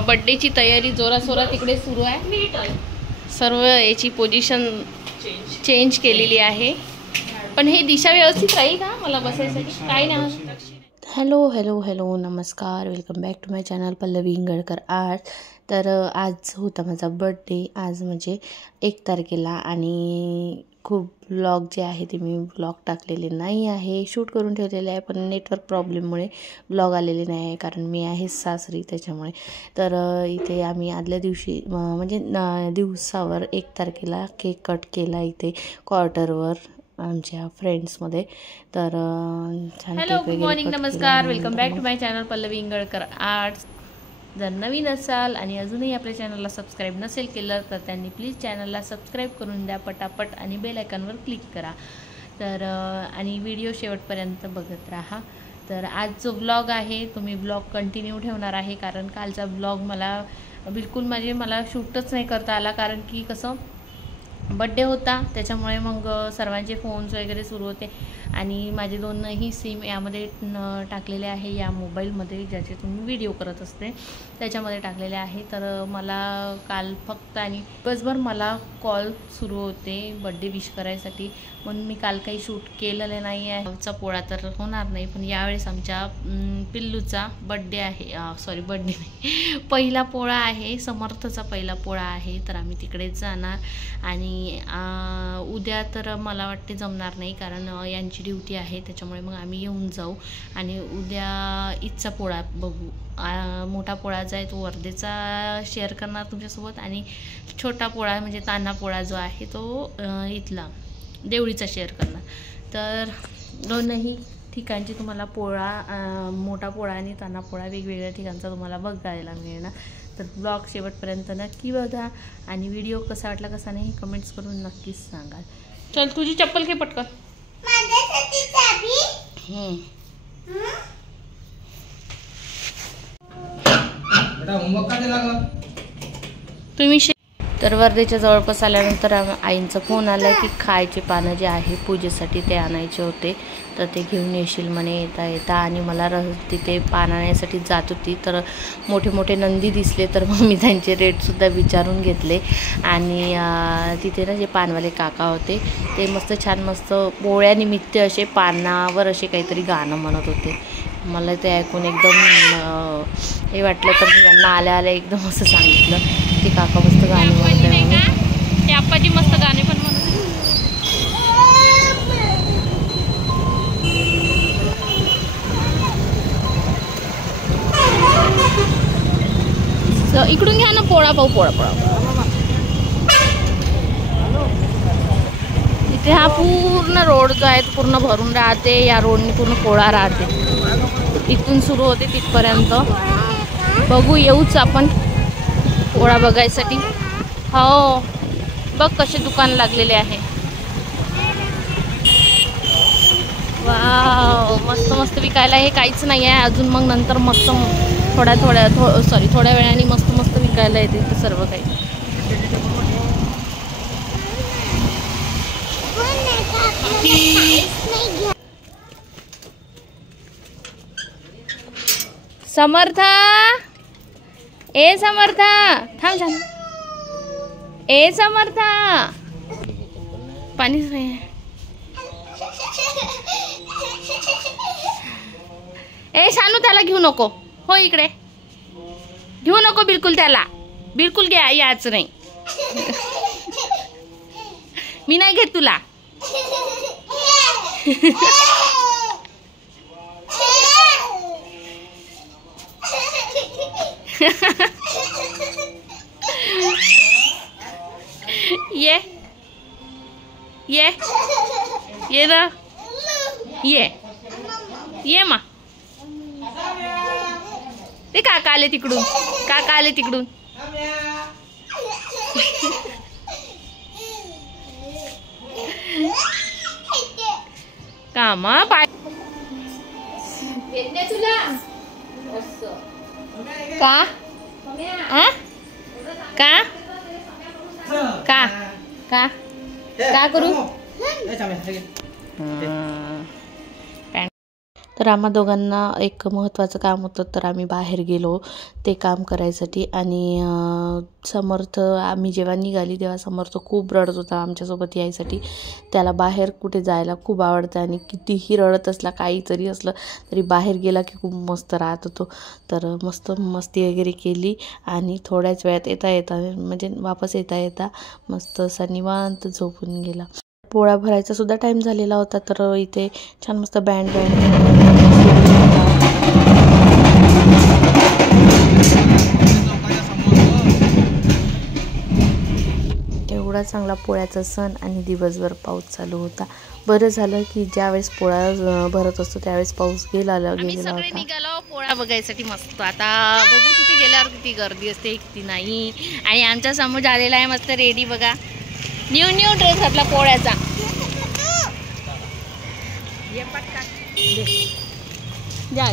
बर्थडेची तयारी जोरासोरात इकडे सुरू आहे. सर्व याची पोझिशन चेंज केलेली आहे. पण हे दिशा व्यवस्थित राहील का मला बसायसाठी? काय नाही. हॅलो हॅलो हॅलो नमस्कार, welcome back to my channel Pallavi Ingalkar art. तर आज होता माझा बर्थडे, आज म्हणजे 1 तारखेला. आणि खूप ब्लॉग जे आहे ते मी ब्लॉग टाकलेले नाही आहे, शूट करून ठेवलेले आहे, पण नेटवर्क प्रॉब्लेममुळे ब्लॉग आलेले नाही आहे, कारण मी आहे सासरी त्याच्यामुळे. तर इथे आम्ही आदल्या दिवशी म्हणजे दिवसावर 1 तारखेला केक कट केला इथे क्वार्टरवर आमच्या फ्रेंड्समध्ये. तर छान हॅलो, गुड मॉर्निंग, नमस्कार, welcome back to my channel Pallavi Ingalkar arts. जर नवीन असाल आणि अजूनही आपल्या चॅनलला सबस्क्राईब नसेल केलं तर त्यांनी प्लीज चॅनलला सबस्क्राईब करून द्या पटापट आणि बेल आयकॉनवर क्लिक करा. तर आणि व्हिडिओ शेवटपर्यंत बघत राहा. तर आज जो ब्लॉग आहे तो मी ब्लॉग कंटिन्यू ठेवणार आहे, कारण कालचा ब्लॉग मला बिलकुल मला शूटच नाही करता आला, कारण की कसं बड्डे होता त्याच्यामुळे मग सर्वांचे फोन्स वगैरे सुरू होते. आणि माझे 2ही सिम यामध्ये टाकलेले आहे, या मोबाईलमध्ये ज्याच्यातून मी व्हिडिओ करत असते त्याच्यामध्ये टाकलेले आहे. तर मला काल फक्त आणि दिवसभर मला कॉल सुरू होते बड्डे विश करायसाठी, म्हणून मी काल काही शूट केलेलं नाही आहे. आमचा पोळा तर होणार नाही, पण यावेळेस आमच्या पिल्लूचा बड्डे आहे, सॉरी बड्डे नाही, पहिला पोळा आहे, समर्थचा पहिला पोळा आहे. तर आम्ही तिकडेच जाणार. आणि उद्या तर मला वाटते जमणार नाही, कारण यांची ड्युटी आहे, त्याच्यामुळे मग आम्ही येऊन जाऊ. आणि उद्या ईदचा पोळा बघू. मोठा पोळा जो आहे तो वर्धेचा शेअर करणार तुमच्यासोबत, आणि छोटा पोळा म्हणजे तान्हा पोळा जो आहे तो इथला देवळीचा शेअर करणार. तर दोनही ठिकाणची तुम्हाला पोळा, मोठा पोळा आणि तान्हा पोळा वेगवेगळ्या ठिकाणचा तुम्हाला बघायला मिळणार. तर ब्लॉग शेवटपर्यंत नक्की बघा, आणि व्हिडिओ कसा वाटला कसा नाही कमेंट्स करून नक्कीच सांगाल. चल तुझी चप्पल घे पटकन. तुम्ही तर वर्धेच्या जवळपास आल्यानंतर आईंचा फोन आला की खायचे पानं जे आहे पूजेसाठी ते आणायचे होते, तर ते घेऊन येशील म्हणे येता येता. आणि मला तिथे पान आणण्यासाठी जात होती, तर मोठे मोठे नंदी दिसले, तर मग मी त्यांचे रेटसुद्धा विचारून घेतले. आणि तिथे ना जे पानवाले काका होते ते मस्त पोळ्यानिमित्त असे पानावर असे काहीतरी गाणं म्हणत होते. मला ते ऐकून एकदम हे वाटलं, तर मी यांना आल्या आल्या एकदम असं सांगितलं की काका मस्त गाणे म्हणत आहे म्हणून. ते आप्पाजी मस्त गाणे पण म्हणत. इकडून घ्या ना पोळा पाहू, पोळा. इथे हा पूर्ण रोड जो आहे तो पूर्ण भरून राहते, या रोडने पूर्ण पोळा राहते, इथून सुरू होते तिथपर्यंत. बघू, येऊच आपण पोळा बघायसाठी. हो बघ कसे दुकान लागलेले आहे. वाव, मस्त विकायला हे काहीच नाही आहे अजून, मग नंतर मस्त थोड्या वेळाने मस्त विकायला येते ते सर्व काही. समर्था, ए समर्था थांब छान. ए समर्था, पाणीच नाही. ए शानू, त्याला घेऊ नको. हो इकडे घेऊ नको बिलकुल, त्याला बिलकुल यायचं नाही. मी नाही घेत तुला. ये ना, ये मा. ते काका आले तिकडून. कामा पाय तुला का का का का का करू. तर आम्हा दोघांना एक महत्त्वाचं काम होतं, तर आम्ही बाहेर गेलो ते काम करायसाठी. आणि समर्थ आम्ही जेव्हा निघाली तेव्हा समर्थ खूप रडत होता आमच्यासोबत यायसाठी. त्याला बाहेर कुठे जायला खूप आवडतं आणि कितीही रडत असला काहीतरी असलं तरी बाहेर गेला की खूप मस्त राहत होतो. तर मस्त मस्ती वगैरे केली आणि थोड्याच वेळात येता म्हणजे वापस येता मस्त असा निवांत झोपून गेला. पोळा भरायचा सुद्धा टाईम झालेला होता. तर इथे छान मस्त बँड एवढा चांगला पोळ्याचा सण आणि दिवसभर पाऊस चालू होता. बरं झालं की ज्यावेळेस पोळा भरत असतो त्यावेळेस पाऊस गेलेला होता. निघालो पोळा बघायसाठी मस्त. आता बघू तिथे गेल्यावर किती गर्दी असते किती नाही. आणि आमचा समोर आलेला आहे मस्त रेडी बघा. न्यू ड्रेस घातला पोळ्याचा. जा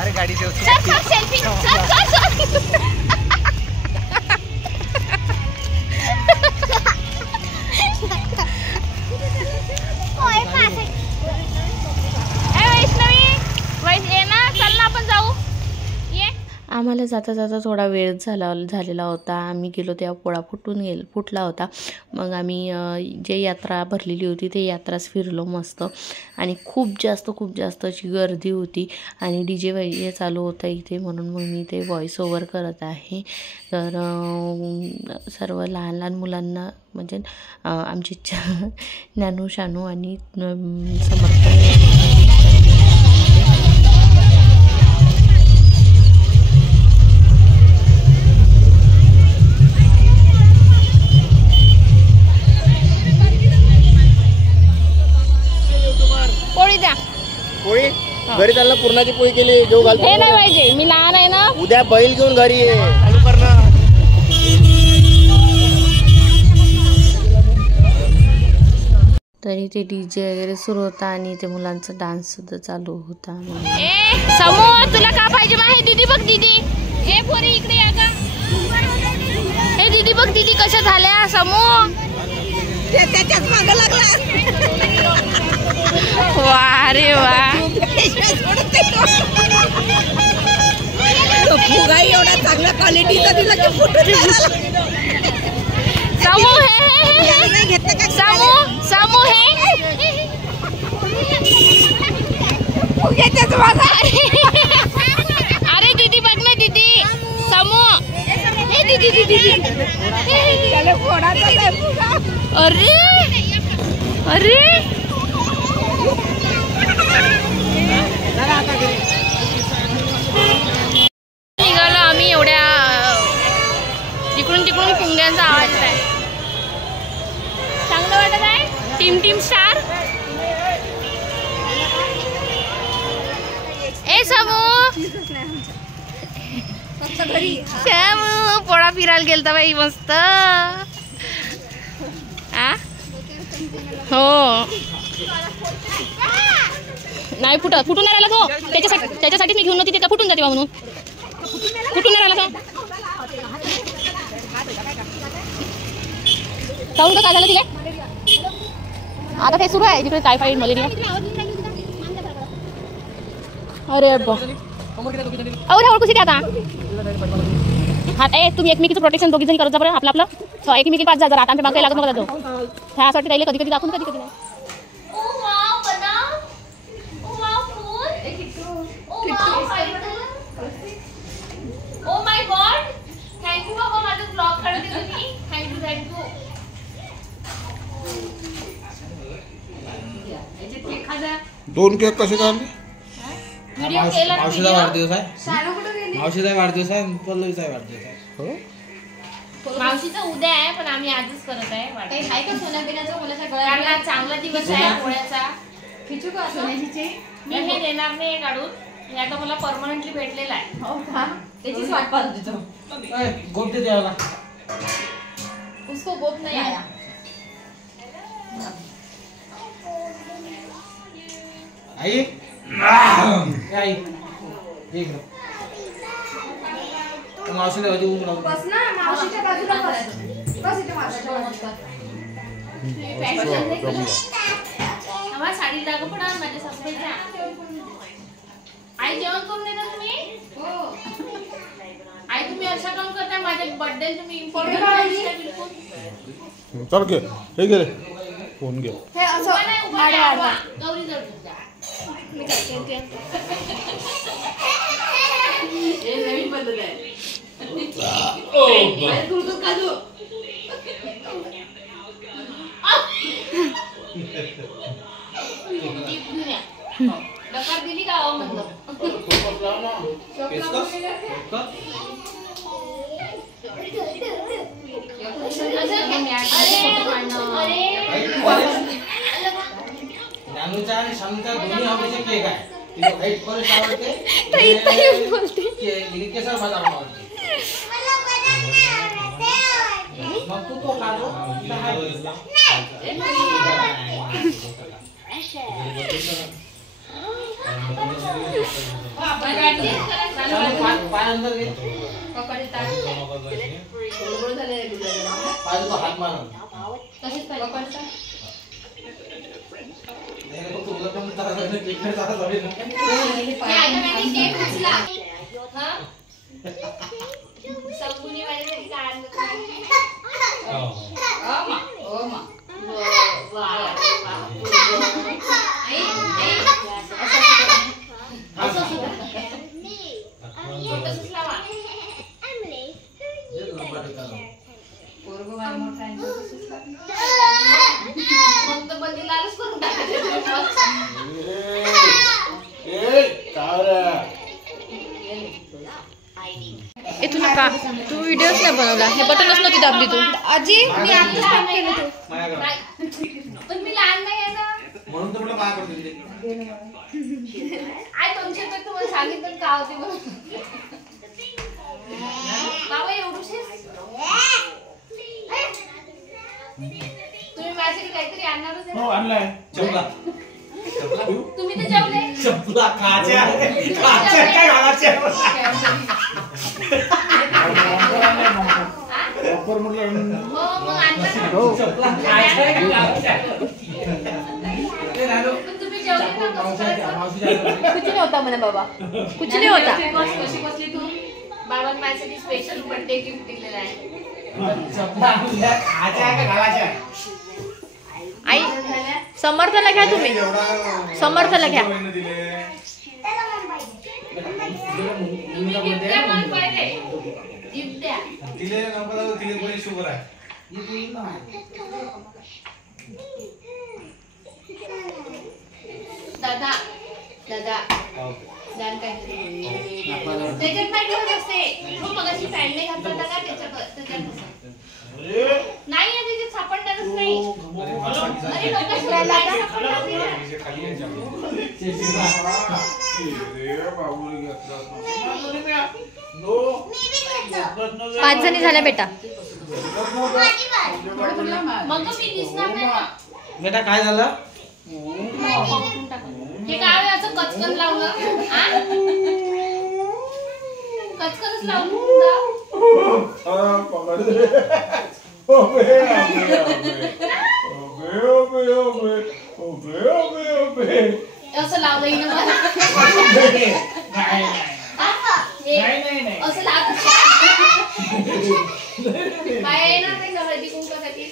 अरे गाड़ी से सेल्फी वैष्णवी ना चल ना आपण जाऊ. ये आम्हाला जाता जाता थोडा वेळ झालेला होता. आम्ही गेलो तेव्हा पोळा फुटला होता. मग आम्ही जे यात्रा भरलेली होती ते यात्राच फिरलो मस्त. आणि खूप जास्त अशी गर्दी होती आणि DJ वगैरे चालू होता इथे, म्हणून मग मी ते व्हॉइस ओव्हर करत आहे. तर सर्व लहान मुलांना म्हणजे आमची ज्ञानू शानू आणि समर्थ पोळी घरी चालला पूर्णाची पोळी केली जेव घालतो. हे नाही पाहिजे, मी लहान आहे ना. उद्या बैल घेऊन घरी ये चालू कर ना. तरी ते DJ वगैरे सुरू होता आणि ते मुलांचा डान्स सुद्धा चालू होता. समोर तुला का पाहिजे माहिती? दीदी बघ दीदी. हे पोरी इकडे या का? हे दीदी बघ दीदी कशा झाल्या समोर. त्याच्याच मागे लागला. वा रे वा. फुगा एवढा चांगल्या क्वालिटीचा दिला की फोटो समूह हे समूह हे अरे दीदी बघ ना दीदी समूह हे दीदी दीदी अरे अरे निघालो आम्ही. एवढ्या तिकडून फुंग्यांचा आवाज आहे. चांगलं वाटत आहे. Team star. ए समू पोळा फिरायला गेलता बाई मस्त. हो नाही फुटून नाही राहिला तो. त्याच्यासाठी मी घेऊन नव्हती. ते फुटून जाते म्हणून फुटून नाही राहिला तो. काऊन का काय झालं तिला? आता ते सुरू आहे तिकडे टायफॉइड मलेरिया. अरे अरे ओळखू शिका आता. हा तुम्ही एकमेकीचं प्रोटेक्शन दोघी जणी करत जा बरं. आपलं एकमेकी 5,000 आता आमच्या मागे लागत नका जातो. ह्यासाठी राहिले कधी दाखवून कधी नाही. Oh my God! Thank you बाबा माझा ब्लॉग काढते तुम्ही. थँक्यू. दोन केक कसे काढले? व्हिडिओ केला ना. मावशीचा वाढदिवस आहे. मावशीचा वाढदिवस आहे. पल्लवीचा वाढदिवस आहे. मावशीचा उद्या आहे पण आम्ही आजच करत आहे. आहे का सोन्याबिनाचा मुलाचा गळ्याला चांगला दिवस आहे पोळ्याचा. खिचू का सोन्याची? मी हे देणार नाही काढून. हे आता मला परमनंटली भेटलेला आहे. हो का? त्याचीच वाट पाहत होतो. गोप दे द्यायला. उसको गोप नहीं आया. आई आई एक मावशीला बस ना. मावशीच्या बाजूला बस. बस इथे मावशीच्या बाजूला. आम्हाला साडी लागू पण माझ्या सासूबाईच्या. आई जेवण करून देता तुम्ही? हो. आई तुम्ही असं काम करताय माझ्या बर्थडे तुम्ही इम्पॉर्टंट बिलकुल. चल घे हे घे रे फोन घे. हे असं आडवा गौरी जवळ जा. मी करते. हे नवीन पद्धत आहे. ओ दूर काढू. डकार दिली का हो म्हणलं. नानूचा आणि शामचा दोन्ही आवडीचे केक आहे. तिला व्हाईट फॉरेस्ट आवडते. केसर भात आवडते. मग तू तो खातो. पाय अंदर घे. पाय हात मार. तशीच पाहिजे. तुला का तू व्हिडिओच नाही बनवला. हे बटनच नव्हती दाबली तू. आजी मी आताच काम केलं तू. पण मी लहान नाही आहे ना म्हणून तर मला काय करते. आई 200 रुपये तुम्हाला सांगितलं का होते म्हणून. बाबा एवढूशेच तुम्ही माझ्यासाठी काहीतरी आणणारच आहे. हो आणलाय. चपला. तुम्ही तर जेवले. चपला खायच्या. खायच्या काय घालायच्या. ऑफर म्हटलं हो मग आणलं. चपला खायच्या काय घालायच्या. पण तुम्ही जेवले ना कुछ नाही होता म्हणे बाबा. कुछ नाही होता. कशी बसली तू. बाबा माझ्यासाठी स्पेशल बर्थडे गिफ्ट दिलेलं आहे. चपला खायच्या काय घालायच्या. आई समर्थला घ्या तुम्ही. समर्थला घ्या. गिफ्ट द्या मला पाहिजे. गिफ्ट द्या. तिले नको तिले कोणी शुगर आहे. दादा दादा दान काय त्याच्यात नाही ठेवत असते. हो मगाशी पॅन्ट नाही घातला होता का त्याच्यात नाही आहे त्याच्यात सापडणारच नाही. अरे लोक पाच जणी झाल्या बेटा. मग मी दिसणार नाही ना. बेटा काय झालं. हे काय असं कचकन लावलं. कचकनच लावलं. असं लावलंय ना मला. असं लावत काय येणार नाही का हळदी कुंकासाठी.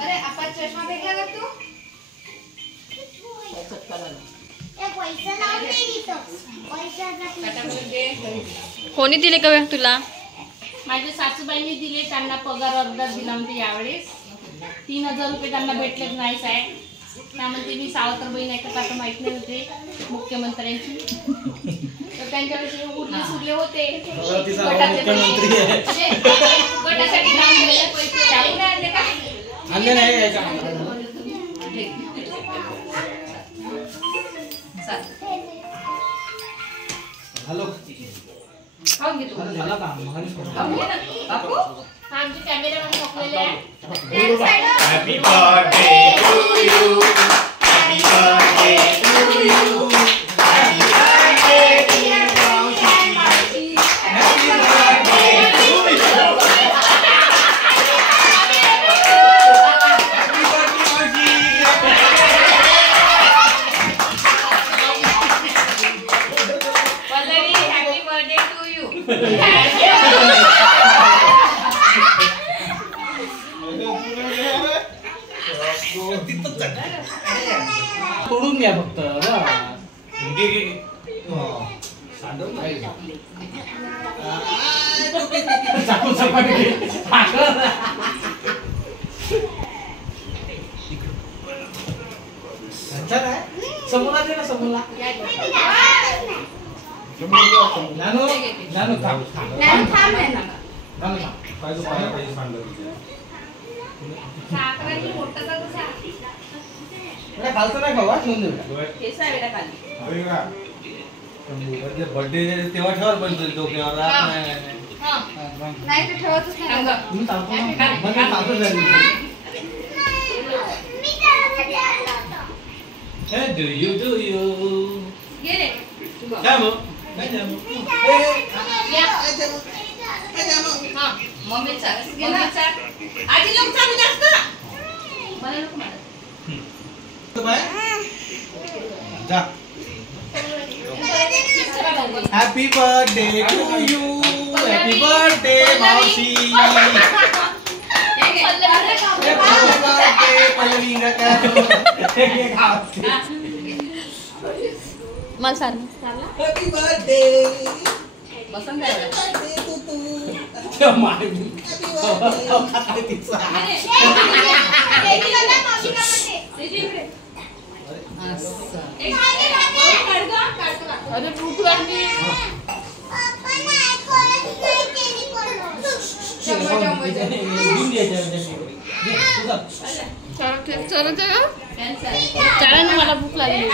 अरे आपण चष्मा फेकला का तू. कोणी दिले का तुला. माझ्या सासूबाईंनी दिले. त्यांना पगार अर्धा दिला म्हणजे यावेळेस 3000 रुपये त्यांना भेटलेच नाही साहेब. त्यामध्ये मी सावत्र बहीण आहे का आता माहित नाही होते मुख्यमंत्र्यांची. तर त्यांच्यापेक्षा उरले सुरले होते. गटासाठी काम केले पैसे आणले का. आणले नाही. हॅलो खाऊन घे तू. झाला का. खाऊन घे ना. काकू आमचे कॅमेरामॅन मोकलेले आहे. Happy birthday to you. Happy birthday to you. घ्या फक्त बस. चाकू चपाटी घे. छान आहे. समोरला दे ना समोरला. नानू नानू थांब थांब. नानू थांब. पाहिजे पाहिजे सांडलं. खालचं नाही खावा ठेवून देऊ. बर्थडे तेव्हा ठेवा पण डोक्यावर नाही ते ठेवतच नाही. तुम्ही चालतो ना. म्हणजे चालतो झाली. Hey, do you? गेले जामो. मम्मीचा आजी लोक चालू जास्त मला नको मला जा. Happy birthday to you. Happy birthday मावशी. हॅपी बर्थडे पल्लवी काका. मला सार हॅपी बर्थडे. बसंत आहे अरे भूक लागली. चला ना मला भूक लागली.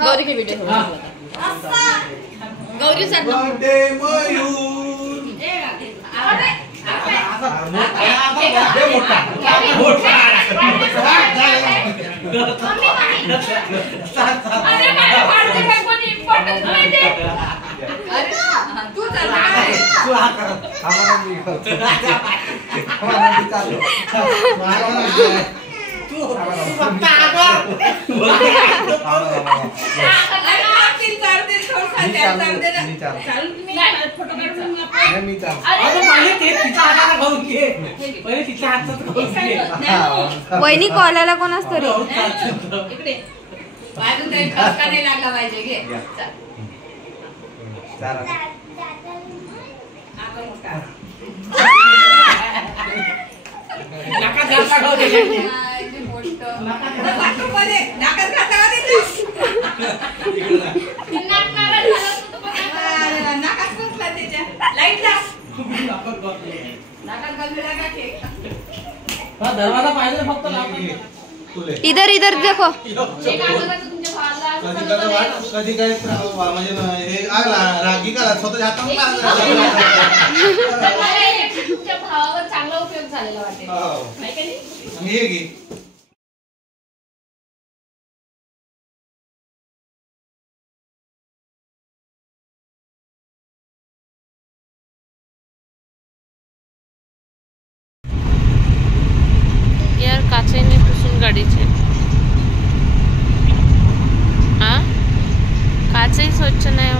गौरी के video Gauri sir birthday Mayur. वहिनी कॉलाला कोण असतो रे. नाही लागला पाहिजे घे. दरवाजा पाहिजे फक्त. इधर इधर देखो. कधी काय म्हणजे हे रागी करा स्वतःच्या हाताने तुमच्या भावावर चांगला उपयोग झालेला वाटेल. हे घे. यार काचेने पुसून गाडीचे काचही स्वच्छ नाही